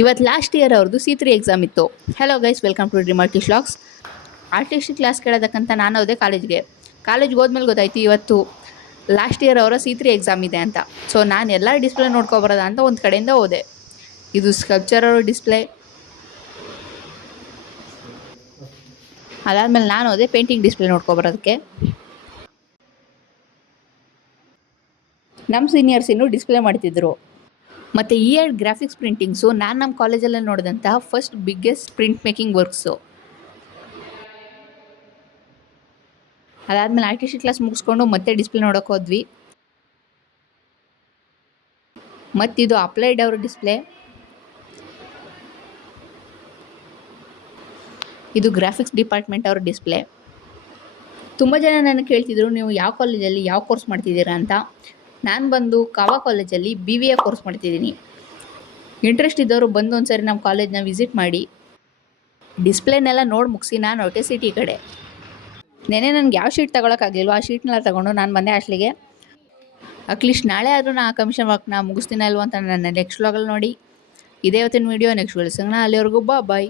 ಇವತ್ತು last year ಅವ್ರದ್ದು C3 exam ಇತ್ತು. ಹಲೋ ಗೈಸ್, ವೆಲ್ಕಮ್ ಟು ರಿಮಾರ್ಟಿ ವ್ಲಾಗ್ಸ್. ಆರ್ಟಿಸ್ಟ್ ಕ್ಲಾಸ್ ಕೇಳೋದಕ್ಕಂತ ನಾನು ಹೋದೆ ಕಾಲೇಜ್ಗೆ ಹೋದ್ಮೇಲೆ ಗೊತ್ತಾಯ್ತು ಇವತ್ತು ಲಾಸ್ಟ್ ಇಯರ್ ಅವರ C3 ಎಕ್ಸಾಮ್ ಇದೆ ಅಂತ. ಸೊ ನಾನು ಎಲ್ಲ ಡಿಸ್ಪ್ಲೇ ನೋಡ್ಕೊಬರೋದ ಅಂತ ಒಂದು ಕಡೆಯಿಂದ ಹೋದೆ. ಇದು ಸ್ಕಲ್ಪ್ಚರ್ ಡಿಸ್ಪ್ಲೇ. ಅದಾದಮೇಲೆ ನಾನು ಹೋದೆ ಪೇಂಟಿಂಗ್ ಡಿಸ್ಪ್ಲೇ ನೋಡ್ಕೊಬರೋದಕ್ಕೆ. ನಮ್ಮ ಸೀನಿಯರ್ಸ್ ಇನ್ನೂ ಡಿಸ್ಪ್ಲೇ ಮಾಡ್ತಿದ್ರು. ಮತ್ತು ಗ್ರಾಫಿಕ್ಸ್ ಪ್ರಿಂಟಿಂಗ್ಸು ನಾನು ನಮ್ಮ ಕಾಲೇಜಲ್ಲೇ ನೋಡಿದಂತಹ first biggest print making works. ಅದಾದಮೇಲೆ ಆರ್ಟಿಸ್ಟ್ ಕ್ಲಾಸ್ ಮುಗಿಸ್ಕೊಂಡು ಮತ್ತೆ ಡಿಸ್ಪ್ಲೇ ನೋಡೋಕೆ ಹೋದ್ವಿ. ಮತ್ತಿದು ಅಪ್ಲೈಡ್ ಅವ್ರ ಡಿಸ್ಪ್ಲೇ. ಇದು ಗ್ರಾಫಿಕ್ಸ್ ಡಿಪಾರ್ಟ್ಮೆಂಟ್ ಅವ್ರ ಡಿಸ್ಪ್ಲೇ. ತುಂಬ ಜನ ನನಗೆ ಕೇಳ್ತಿದ್ರು, ನೀವು ಯಾವ ಕಾಲೇಜಲ್ಲಿ ಯಾವ ಕೋರ್ಸ್ ಮಾಡ್ತಿದ್ದೀರಾ ಅಂತ. ನಾನು ಬಂದು ಕಾವಾ ಕಾಲೇಜಲ್ಲಿ BBA ಕೋರ್ಸ್ ಮಾಡ್ತಿದ್ದೀನಿ. ಇಂಟ್ರೆಸ್ಟ್ ಇದ್ದವರು ಬಂದು ಒಂದ್ಸರಿ ನಮ್ಮ ಕಾಲೇಜ್ನ ವಿಸಿಟ್ ಮಾಡಿ. ಡಿಸ್ಪ್ಲೇನೆಲ್ಲ ನೋಡಿ ಮುಗಿಸಿ ನಾನು ಹೊರಟೆ ಸಿಟಿ ಕಡೆ. ನೆನೆ ನನಗೆ ಯಾವ ಶೀಟ್ ತೊಗೊಳಕ್ಕಾಗಲಿಲ್ವ, ಆ ಶೀಟ್ನೆಲ್ಲ ತೊಗೊಂಡು ನಾನು ಬಂದೆ ಹಾಸ್ಟ್ಲಿಗೆ. ಅಟ್ಲೀಸ್ಟ್ ನಾಳೆ ಆದರೂ ನಾನು ಆ ಕಮಿಷನ್ ವರ್ಕ್ನ ಮುಗಿಸ್ತೀನಲ್ವ ಅಂತ ನನ್ನ ನೆಕ್ಸ್ಟ್ ವ್ಲಾಗಲ್ಲಿ ನೋಡಿ. ಇದೇ ಇವತ್ತಿನ ವೀಡಿಯೋ. ನೆಕ್ಸ್ಟ್ ವಿಡಿಯೋ ಸಿಗೋಣ. ಅಲ್ಲಿವರೆಗೂ ಬಾಯ್.